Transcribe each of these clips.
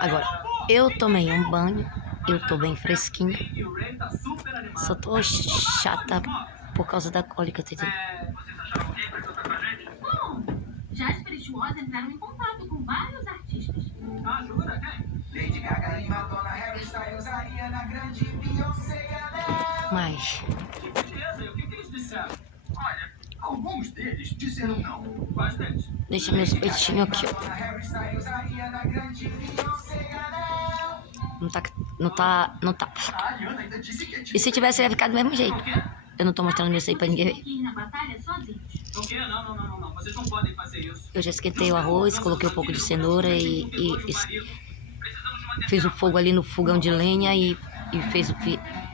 Agora, eu tomei um banho, eu tô bem fresquinha. Só tô chata por causa da cólica, tá entendendo? Bom, Jasper e Schwartz entraram em contato com vários artistas. Ah, jura? Quem? Lady Gaga e Madonna, Harry Styles, Ariana Grande, Beyoncé e Adele. Mas, Que beleza, e o que eles disseram? Olha, alguns deles disseram não. Quais deles? deixa meus peitinhos aqui, ó. Harry Styles, Ariana Grande, Beyoncé e Adele. Não tá. A Ariana ainda disse que é E se tivesse, ia ficar do mesmo jeito. Eu não tô mostrando meu seio pra ninguém ver. Vocês vão ir na batalha sozinhos. O quê? Não. Vocês não podem fazer isso. Eu já esquentei o arroz, coloquei um pouco de cenoura e Precisamos de uma fiz o fogo ali no fogão de lenha e fez o...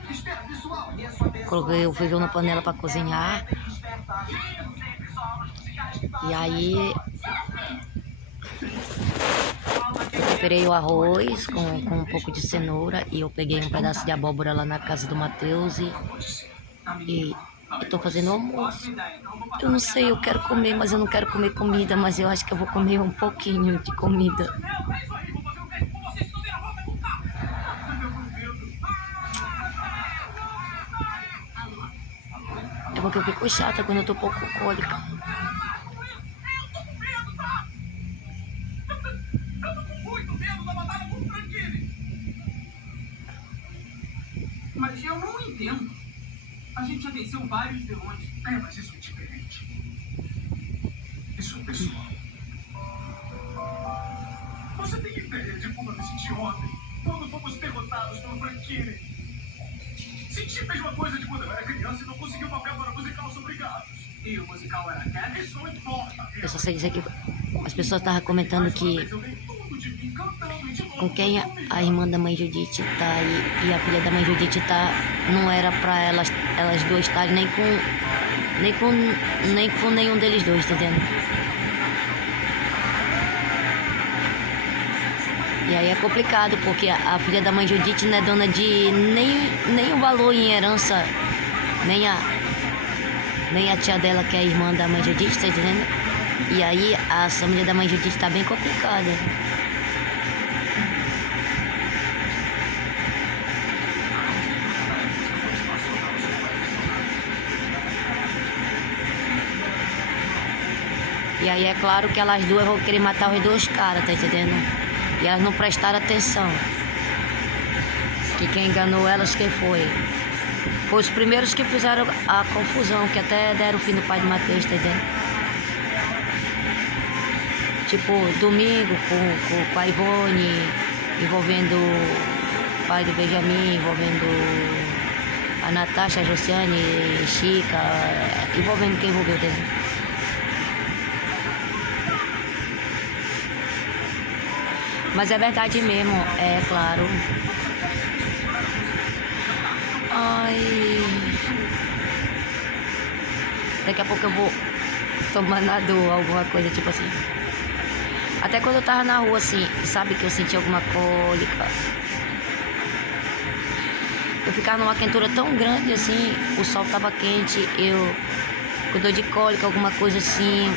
Espera, pessoal. E a sua pessoa? Coloquei o feijão na panela pra cozinhar. E aí temperei o arroz com um pouco de cenoura e eu peguei um pedaço de abóbora lá na casa do Matheus e tô fazendo almoço. Eu não sei, eu quero comer, mas eu não quero comer comida, mas eu acho que eu vou comer um pouquinho de comida. É porque eu fico chata quando eu tô pouco cólica. Mas eu não entendo. A gente já venceu vários vilões. É, mas isso é diferente. Isso é pessoal. Você tem ideia de como eu me senti ontem, quando fomos derrotados pelo Franquini? Senti a mesma coisa de quando eu era criança e não consegui o papel para o musical sobre gatos. E o musical era Cat? Isso não importa. Eu só sei dizer que as pessoas estavam comentando que com quem a irmã da mãe Judite tá e a filha da mãe Judite tá, não era pra elas duas estarem nem com nenhum deles dois, tá entendendo? E aí é complicado, porque a filha da mãe Judite não é dona de nem o valor em herança, nem a tia dela, que é a irmã da mãe Judite, tá entendendo? E aí a família da mãe Judite tá bem complicada. E aí é claro que elas duas vão querer matar os dois caras, tá entendendo? E elas não prestaram atenção. Que quem enganou elas, quem foi? Foi os primeiros que fizeram a confusão, que até deram o fim do pai de Matheus, tá entendendo? Tipo, domingo com a Ivone, envolvendo o pai do Benjamin, envolvendo a Natasha, a Josiane, Chica, envolvendo quem envolveu, tá entendendo? Mas é verdade mesmo, é claro. Ai. Daqui a pouco eu vou tomar na dor, alguma coisa tipo assim. Até quando eu tava na rua assim, sabe que eu senti alguma cólica. Eu ficava numa quentura tão grande assim, o sol tava quente, eu com dor de cólica, alguma coisa assim,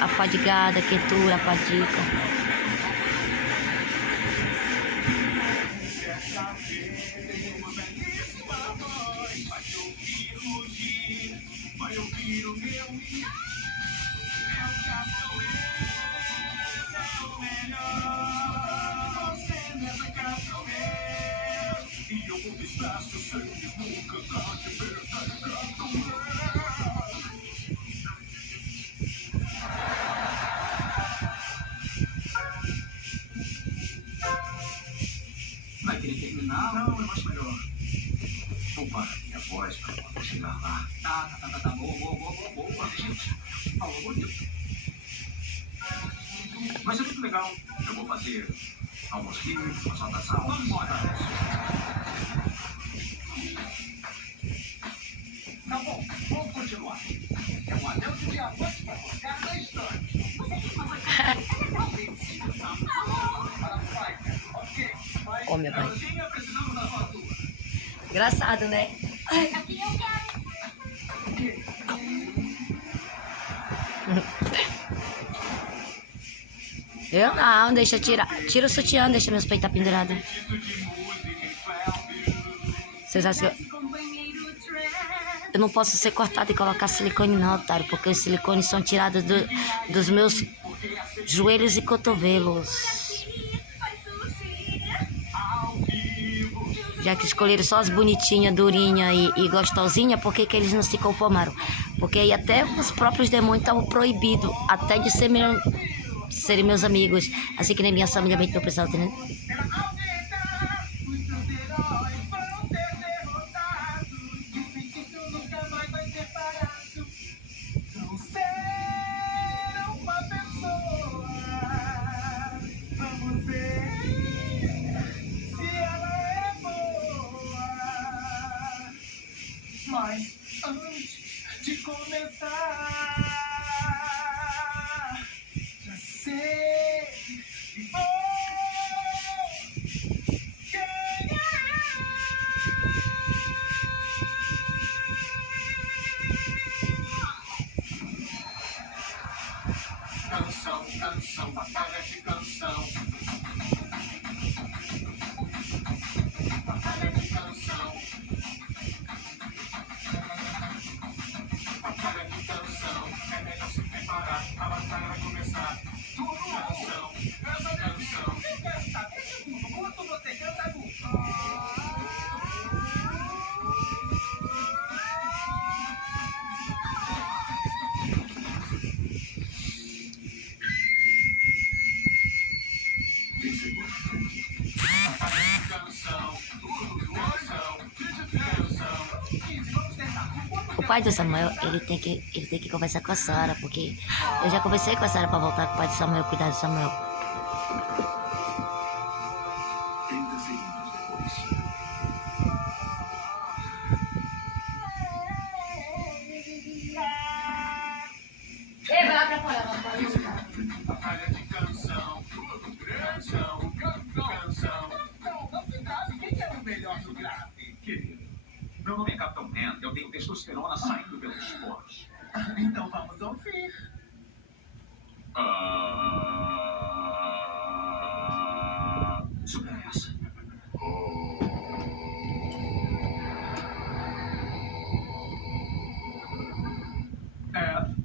afadigada, quentura, fadiga. Vai querer terminar? Não, eu acho melhor poupar a minha voz para quando chegar lá. Tá. Boa, gente. Falou bonito. Vai ser muito legal. Eu vou fazer almocinhos, uma saudação. Vamos embora. Tá bom, vamos continuar. É um anel de diamante para colocar na estante. Ó, meu pai. Garotinha, precisamos da sua ajuda. Engraçado, né? Aqui eu quero. Eu não, deixa tirar. Tira o sutiã, deixa meus peitos pendurados. Vocês acham que eu não posso ser cortada e colocar silicone não, otário, porque os silicones são tirados dos meus joelhos e cotovelos. Já que escolheram só as bonitinhas, durinhas e gostosinhas, por que eles não se conformaram? Porque aí até os próprios demônios estavam proibidos até de serem meus amigos. Assim que nem minha família bem que eu precisava ter, né? Mas antes de começar, já sei e vou ganhar. Canção, canção, batalha de canção. Batalha de canção. Batalha de canção. É melhor se preparar, a batalha vai começar. Canção, canção. Eu quero saber segundo quanto você canta no. O pai do Samuel, ele tem que conversar com a Sara, porque eu já conversei com a Sara pra voltar com o pai do Samuel, cuidar do Samuel. 30 segundos depois. Ei, vai lá pra fora, Batalha de canção. Canção, canção. Não tem grave. Quem é o melhor do grave? Querido, meu nome é Capitão Man. Eu tenho testosterona saindo pelos poros. Então vamos ouvir. Supera essa.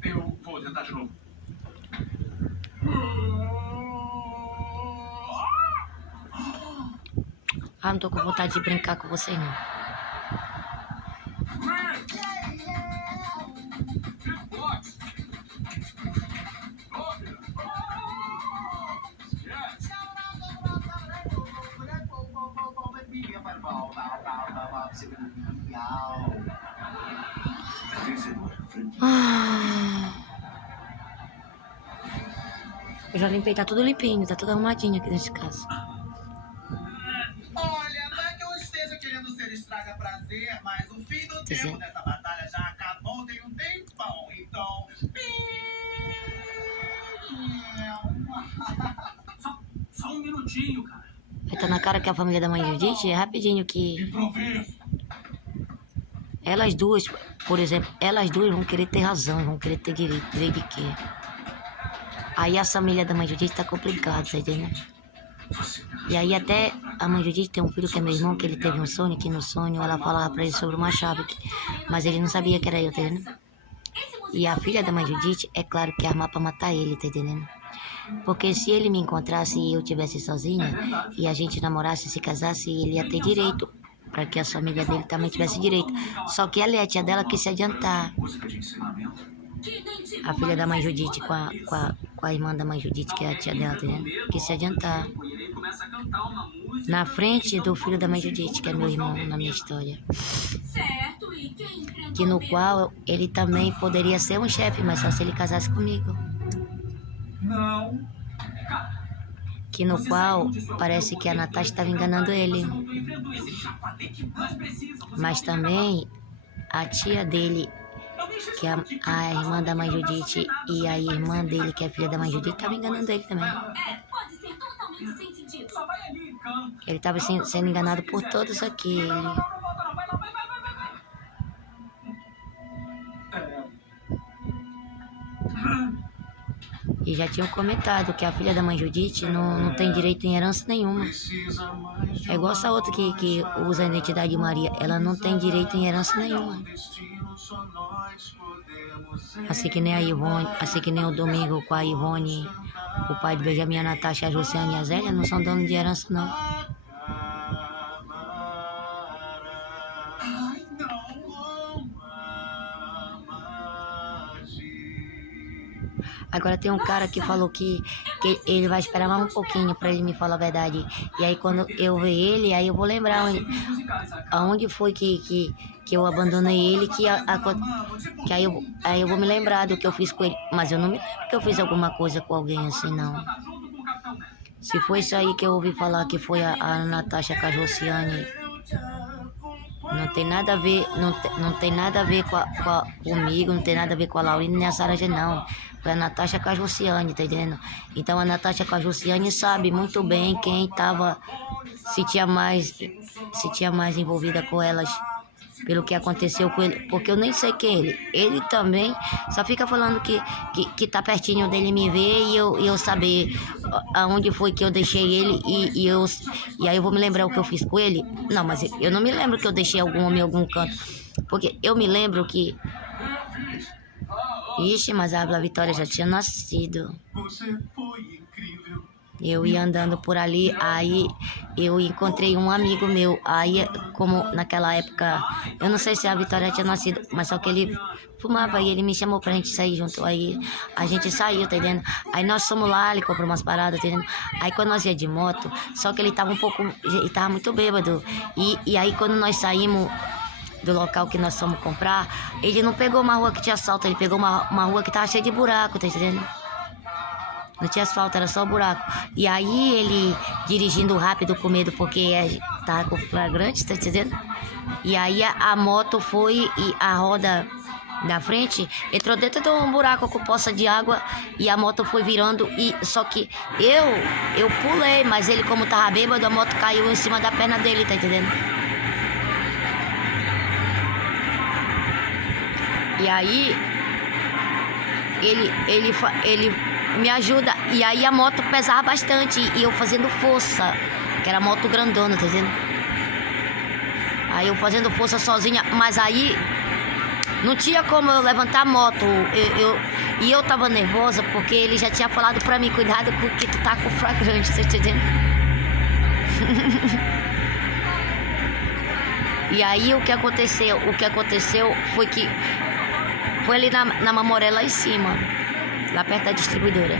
Eu vou tentar de novo. Ah, não tô com vontade de brincar com vocês, não. Ah, eu já limpei, tá tudo limpinho, tá tudo arrumadinho aqui nesse caso. Olha, não é que eu esteja querendo ser estraga prazer, mas o fim do tempo dessa batalha já acabou tem um tempão, então. Só um minutinho, cara. Aí tá na cara que a família da mãe Judite é rapidinho que Improviso. elas duas, por exemplo, elas duas vão querer ter razão, vão querer ter direito de quê? Aí a família da mãe Judite tá complicada, tá entendendo? E aí até a mãe Judite tem um filho que é meu irmão, que ele teve um sonho, que no sonho ela falava pra ele sobre uma chave, mas ele não sabia que era eu, tá entendendo? E a filha da mãe Judite, é claro que ia armar pra matar ele, tá entendendo? Porque se ele me encontrasse e eu estivesse sozinha, e a gente namorasse, se casasse, ele ia ter direito, pra que a família dele também tivesse direito. Só que ela e a tia dela quis se adiantar. Música de ensinamento. A filha da mãe Judite com a irmã da mãe Judite, que é a tia dela, tá entendendo? Quis se adiantar. Na frente do filho da mãe Judite, que é meu irmão na minha história. Certo, e quem enfrentou Que no mesmo? qual ele também poderia ser um chefe, mas só se ele casasse comigo. Não. Que no qual parece que a Natasha estava enganando ele. Mas também a tia dele, que é a irmã da mãe Judite, e a irmã dele, que é a filha da mãe Judite, estava enganando ele também. Pode ser totalmente sem sentido. Só vai ali, canta. Ele estava sendo enganado por todos aqueles. E já tinham comentado que a filha da mãe Judite não tem direito em herança nenhuma. É igual essa outra que usa a identidade de Maria. Ela não tem direito em herança nenhuma. Assim que nem a Ivone, assim que nem o Domingo com a Ivone, o pai de Benjamin, a Natasha, a Josiane e a Zélia não são donos de herança, não. Agora tem um cara que falou que ele vai esperar mais um pouquinho pra ele me falar a verdade. E aí quando eu ver ele, aí eu vou lembrar aonde foi que eu abandonei ele, que aí eu vou me lembrar do que eu fiz com ele. Mas eu não me lembro que eu fiz alguma coisa com alguém assim, não. Se foi isso aí que eu ouvi falar que foi a Natasha com a Josiane, não tem nada a ver, não tem nada a ver comigo, não tem nada a ver com a Laurina nem a Saranja, não. Foi a Natasha com a Josiane, tá entendendo? Então a Natasha com a Josiane sabe muito bem quem tava, se tinha mais envolvida com elas, pelo que aconteceu com ele, porque eu nem sei quem é ele. Ele também só fica falando que tá pertinho dele me ver e eu saber aonde foi que eu deixei ele e aí eu vou me lembrar o que eu fiz com ele. Não, mas eu não me lembro que eu deixei algum homem em algum canto, porque eu me lembro que... Ixi, mas a Vitória já tinha nascido. Eu ia andando por ali, aí eu encontrei um amigo meu, aí como naquela época, eu não sei se a Vitória tinha nascido, mas só que ele fumava e ele me chamou pra gente sair junto, aí a gente saiu, tá entendendo? Aí nós fomos lá, ele comprou umas paradas, tá entendendo? Aí quando nós ia de moto, só que ele tava ele tava muito bêbado, e aí quando nós saímos do local que nós fomos comprar, ele não pegou uma rua que tinha asfalto, ele pegou uma rua que tava cheia de buraco, tá entendendo? Não tinha asfalto, era só buraco. E aí ele dirigindo rápido com medo, porque tava com flagrante, tá entendendo? E aí a moto foi e a roda da frente entrou dentro de um buraco com poça de água e a moto foi virando, e só que eu pulei, mas ele como tava bêbado, a moto caiu em cima da perna dele, tá entendendo? E aí ele me ajuda, e aí a moto pesava bastante e eu fazendo força, que era moto grandona, tá entendendo? Aí eu fazendo força sozinha, mas aí não tinha como eu levantar a moto, e eu tava nervosa porque ele já tinha falado pra mim, cuidado porque tu tá com flagrante, tá entendendo? E aí o que aconteceu foi que foi ali na Mamoré lá em cima, lá perto da distribuidora.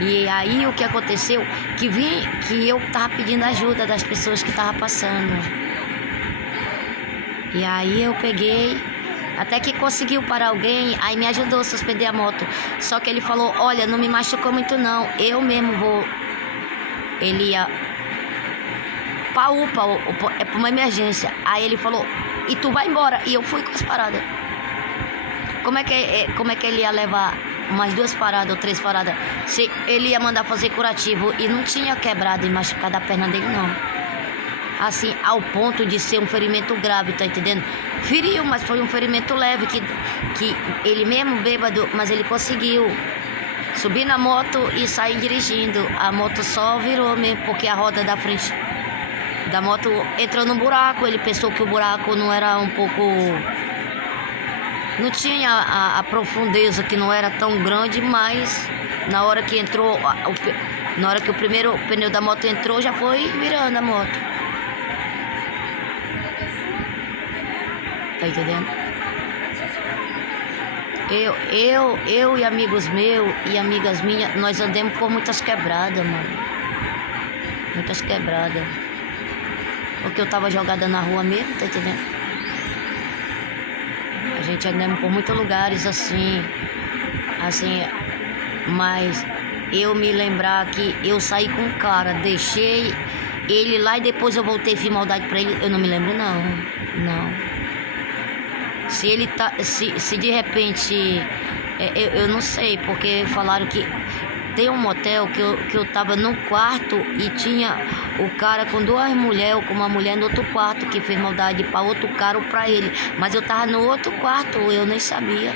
E aí o que aconteceu, que eu tava pedindo ajuda das pessoas que estavam passando. E aí eu peguei, até que conseguiu parar alguém, aí me ajudou a suspender a moto. Só que ele falou, olha, não me machucou muito não, eu mesmo vou... Ele ia pra UPA, é pra uma emergência. Aí ele falou, e tu vai embora. E eu fui com as paradas. Como é que ele ia levar umas 2 paradas ou 3 paradas se ele ia mandar fazer curativo e não tinha quebrado e machucado a perna dele, não? Assim, ao ponto de ser um ferimento grave, tá entendendo? Feriu, mas foi um ferimento leve, que ele mesmo bêbado, mas ele conseguiu subir na moto e sair dirigindo. A moto só virou mesmo, porque a roda da frente da moto entrou no buraco. Ele pensou que o buraco não era um pouco... Não tinha a profundeza, que não era tão grande, mas na hora que entrou, na hora que o primeiro pneu da moto entrou, já foi virando a moto. Tá entendendo? Eu e amigos meus e amigas minhas, nós andamos por muitas quebradas, mano. Muitas quebradas. Porque eu tava jogada na rua mesmo, tá entendendo? A gente andamos por muitos lugares assim, mas eu me lembrar que eu saí com um cara, deixei ele lá e depois eu voltei e fiz maldade pra ele, eu não me lembro não. Se ele tá, se de repente, eu não sei, porque falaram que tem um motel que eu tava num quarto e tinha o cara com 2 mulheres, ou com uma mulher no outro quarto, que fez maldade pra outro cara ou pra ele. Mas eu tava no outro quarto, eu nem sabia.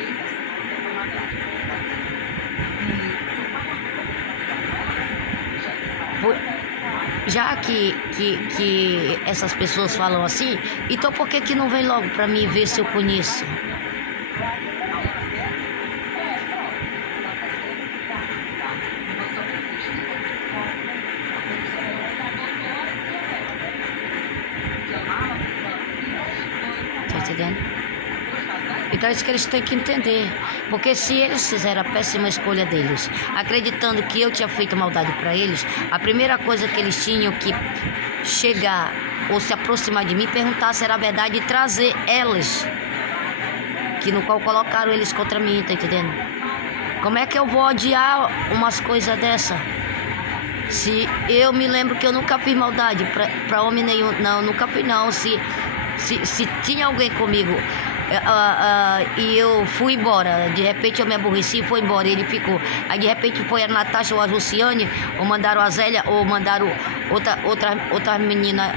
Já que essas pessoas falam assim, então por que não vem logo pra mim ver se eu conheço? Tá entendendo? Então é isso que eles têm que entender. Porque se eles fizeram a péssima escolha deles, acreditando que eu tinha feito maldade para eles, a primeira coisa que eles tinham que chegar ou se aproximar de mim, perguntar se era verdade e trazer elas, que no qual colocaram eles contra mim, tá entendendo? Como é que eu vou odiar umas coisas dessa? Se eu me lembro que eu nunca fiz maldade pra homem nenhum, não, nunca fiz não. Se tinha alguém comigo e eu fui embora, de repente eu me aborreci e fui embora, e ele ficou. Aí de repente foi a Natasha ou a Luciane, ou mandaram a Zélia, ou mandaram outra menina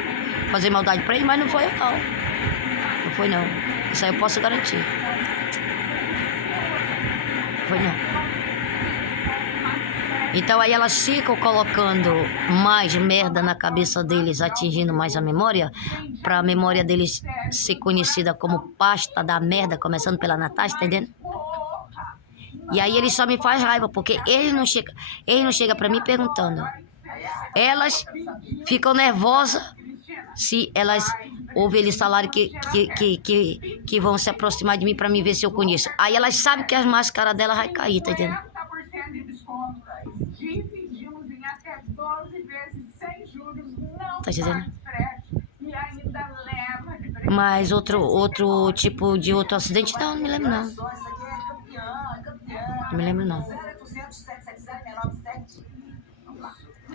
fazer maldade pra ele, mas não foi eu não. Não foi não. Isso aí eu posso garantir. Foi não. Então aí elas ficam colocando mais merda na cabeça deles, atingindo mais a memória, para a memória deles ser conhecida como pasta da merda, começando pela Natasha, tá entendendo? E aí eles só me faz raiva, porque eles não chegam para mim perguntando. Elas ficam nervosas se elas ouvem eles falarem que vão se aproximar de mim para me ver se eu conheço. Aí elas sabem que as máscaras dela vai cair, tá entendendo? Dividimos em até 12 vezes sem juros, não tá dizendo? e ainda leva de presente. Mas outro tipo de outro acidente, não me lembro não. Não me lembro não.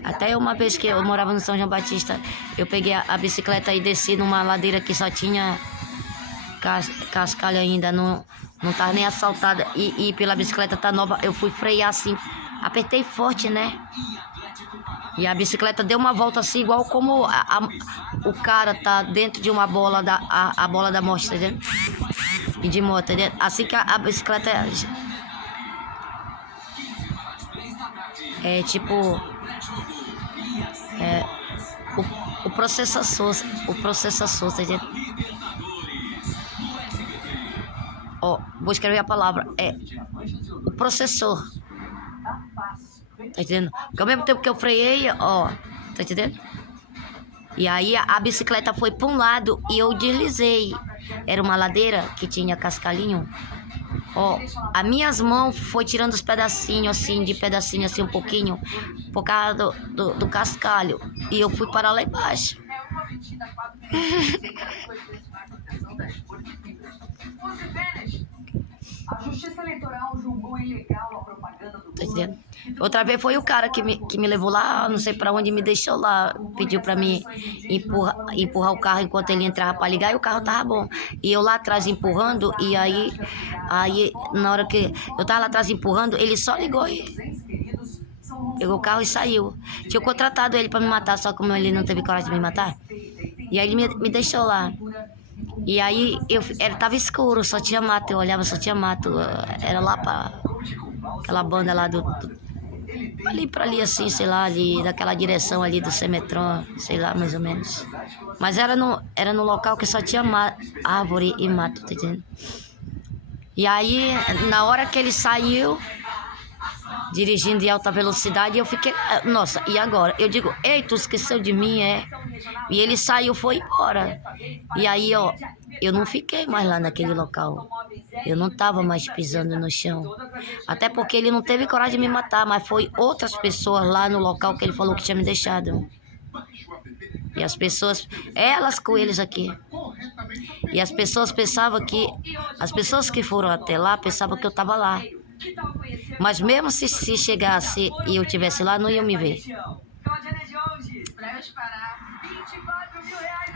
Até uma vez que eu morava no São João Batista, eu peguei a bicicleta e desci numa ladeira que só tinha cascalho ainda, não tava nem assaltada, e pela bicicleta tá nova, eu fui frear assim, apertei forte, né? E a bicicleta deu uma volta assim, igual como o cara tá dentro de uma bola, a bola da morte, tá entendendo? E de moto, tá entendendo? Assim que a bicicleta é tipo... o processador, tá entendendo? Ó, vou escrever a palavra, o processor. Tá entendendo? Porque ao mesmo tempo que eu freiei, ó, tá entendendo? E aí a bicicleta foi para um lado e eu deslizei. Era uma ladeira que tinha cascalhinho. Ó, as minhas mãos foi tirando os pedacinhos assim, de pedacinho assim um pouquinho, por causa do cascalho. E eu fui parar lá embaixo. A Justiça Eleitoral julgou ilegal a propaganda do Tá entendendo? Outra vez foi o cara que me levou lá, não sei pra onde, me deixou lá, pediu pra mim empurrar o carro enquanto ele entrava pra ligar, e o carro tava bom. E eu lá atrás empurrando, e aí na hora que eu tava lá atrás empurrando, ele só ligou e pegou o carro e saiu. Tinha contratado ele pra me matar, só como ele não teve coragem de me matar. E aí ele me deixou lá. E aí ele tava escuro, só tinha mato, eu olhava, só tinha mato. Era lá pra aquela banda lá ali pra ali assim, sei lá, ali daquela direção ali do Semetron, sei lá, mais ou menos. Mas era no local que só tinha árvore e mato, tá entendendo? E aí, na hora que ele saiu, dirigindo em alta velocidade, eu fiquei, nossa, e agora? Eu digo, ei, tu esqueceu de mim, é? E ele saiu, foi embora. E aí, ó, eu não fiquei mais lá naquele local. Eu não tava mais pisando no chão. Até porque ele não teve coragem de me matar, mas foi outras pessoas lá no local que ele falou que tinha me deixado. E as pessoas, elas com eles aqui. E as pessoas pensavam que, as pessoas que foram até lá pensavam que eu tava lá. Mas mesmo se chegasse e eu estivesse lá, não iam me ver.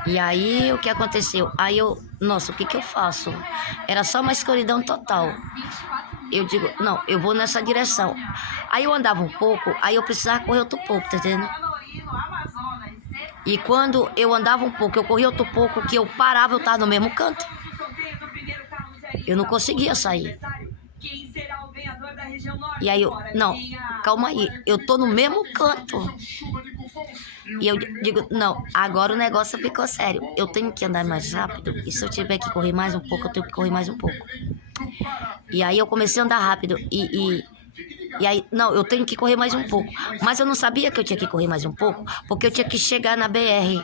E aí, o que aconteceu? Aí nossa, o que eu faço? Era só uma escuridão total. Eu digo, não, eu vou nessa direção. Aí eu andava um pouco, aí eu precisava correr outro pouco, tá entendendo? E quando eu andava um pouco, eu corria outro pouco, que eu parava, eu tava no mesmo canto. Eu não conseguia sair. E aí não, calma aí, eu tô no mesmo canto. E eu digo, não, agora o negócio ficou sério. Eu tenho que andar mais rápido. E se eu tiver que correr mais um pouco, eu tenho que correr mais um pouco. E aí eu comecei a andar rápido. E aí, não, eu tenho que correr mais um pouco. Mas eu não sabia que eu tinha que correr mais um pouco, porque eu tinha que chegar na BR.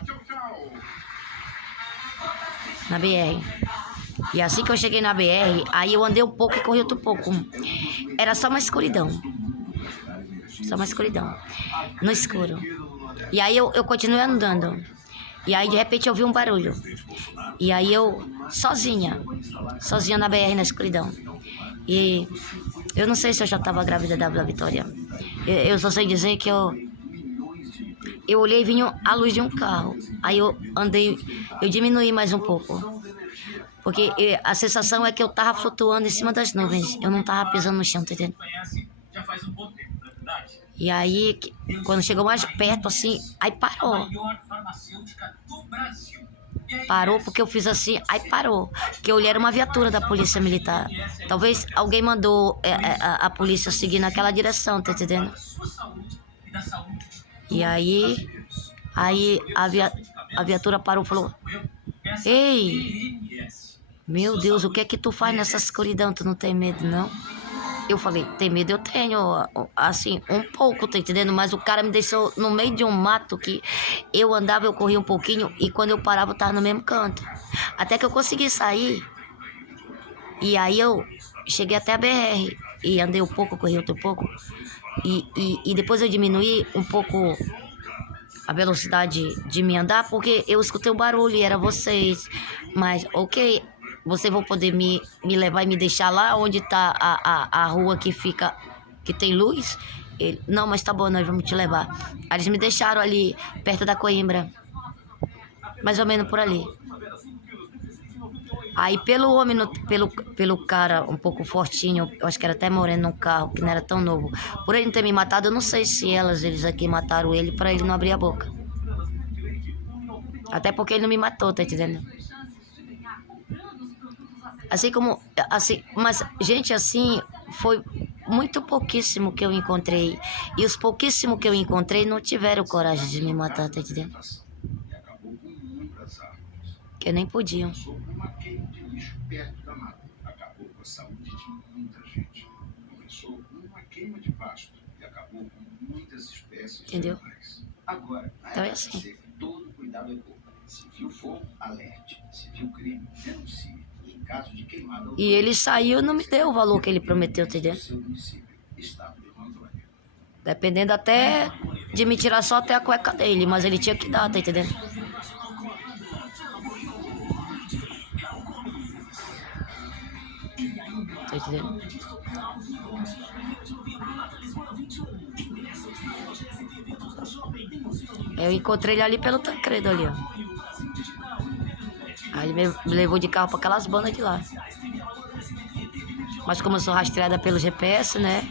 Na BR. E assim que eu cheguei na BR, aí eu andei um pouco e corri outro pouco. Era só uma escuridão. Só uma escuridão. No escuro. E aí eu continuei andando. E aí de repente eu vi um barulho. E aí eu, sozinha na BR, na escuridão. E eu não sei se eu já estava grávida da Vitória. Eu só sei dizer que eu olhei e vinha a luz de um carro. Aí eu andei, eu diminuí mais um pouco. Porque a sensação é que eu tava flutuando em cima das nuvens. Eu não tava pisando no chão, tá entendendo? Já faz um bom tempo, não é verdade? E aí, quando chegou mais perto, assim, aí parou. Maior farmacêutica do Brasil. Parou porque eu fiz assim, aí parou. Que eu olhei, era uma viatura da polícia militar. Talvez alguém mandou a polícia seguir naquela direção, tá entendendo? E aí a viatura parou e falou: ei, meu Deus, o que é que tu faz nessa escuridão? Tu não tem medo, não? Eu falei, tem medo eu tenho, assim, um pouco, tá entendendo? Mas o cara me deixou no meio de um mato que eu andava, eu corria um pouquinho e quando eu parava eu tava no mesmo canto. Até que eu consegui sair e aí eu cheguei até a BR e andei um pouco, corri outro pouco e depois eu diminuí um pouco a velocidade de me andar porque eu escutei o barulho e era vocês. Mas, ok, vocês vão poder me levar e me deixar lá onde tá a rua que fica, que tem luz? Ele, não, mas tá bom, nós vamos te levar. Aí eles me deixaram ali, perto da Coimbra. Mais ou menos por ali. Aí pelo homem, pelo cara um pouco fortinho, eu acho que era até moreno no carro, que não era tão novo. Por ele não ter me matado, eu não sei se eles aqui mataram ele pra ele não abrir a boca. Até porque ele não me matou, tá entendendo? Assim como, assim, mas gente, assim, foi muito pouquíssimo que eu encontrei. E os pouquíssimos que eu encontrei não tiveram coragem de me matar, tá entendendo? Que nem podiam. Uma queima de lixo perto da mata. Acabou com a saúde de muita gente. Começou uma queima de pasto e acabou com muitas espécies de Entendeu? animais. Agora, Então é assim. todo cuidado é pouco. Se viu fogo, alerte. Se viu crime, denuncie. Em caso de queimada, E ele saiu e não me deu o valor que ele prometeu, tá entendendo? seu município, estado de Rondônia. Dependendo até de me tirar só até a cueca dele, mas ele tinha que dar, tá entendendo? Tá entendendo? Eu encontrei ele ali pelo Tancredo ali, ó. Aí ele me levou de carro pra aquelas bandas de lá. Mas como eu sou rastreada pelo GPS, né?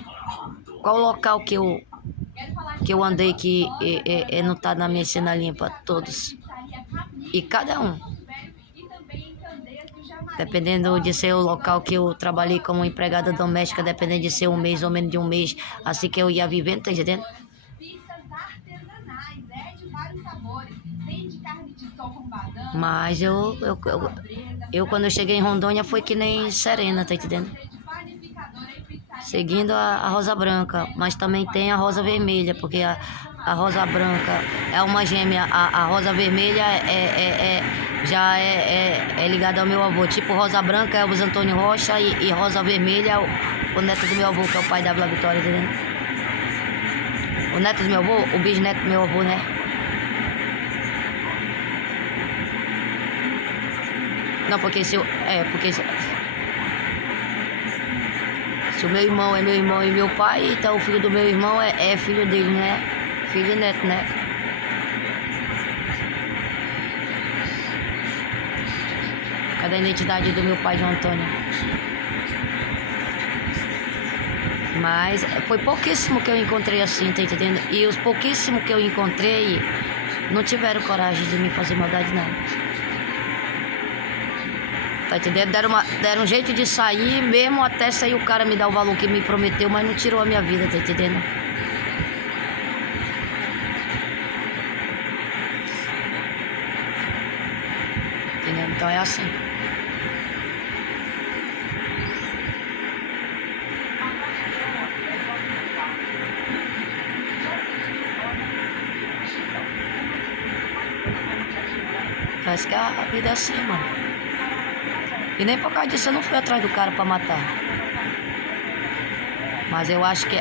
Qual o local que eu andei que não tá na minha cena limpa? Todos. E cada um. Dependendo de ser o local que eu trabalhei como empregada doméstica, dependendo de ser um mês ou menos de um mês, assim que eu ia vivendo, tá entendendo? Mas eu quando eu cheguei em Rondônia foi que nem Serena, tá entendendo? Seguindo a Rosa Branca, mas também tem a Rosa Vermelha, porque a Rosa Branca é uma gêmea, a Rosa Vermelha já é ligada ao meu avô. Tipo, Rosa Branca é o Luiz Antônio Rocha e Rosa Vermelha é o neto do meu avô, que é o pai da Bela Vitória, entendeu? O neto do meu avô, o bisneto do meu avô, né? Não, porque se o meu irmão é meu irmão e meu pai, então o filho do meu irmão é filho dele, né? Filho e neto, né? Cadê a identidade do meu pai, João Antônio? Mas foi pouquíssimo que eu encontrei assim, tá entendendo? E os pouquíssimos que eu encontrei não tiveram coragem de me fazer maldade, não. Tá entendendo? Deram um jeito de sair, mesmo até sair o cara me dar o valor que me prometeu, mas não tirou a minha vida, tá entendendo? entendeu? Então é assim. Parece que a vida é assim, mano. E nem por causa disso eu não fui atrás do cara pra matar. Mas eu acho que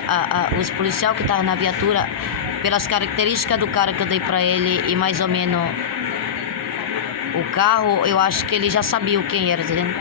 os policiais que estavam na viatura, pelas características do cara que eu dei pra ele e mais ou menos o carro, eu acho que ele já sabia quem era, tá entendendo?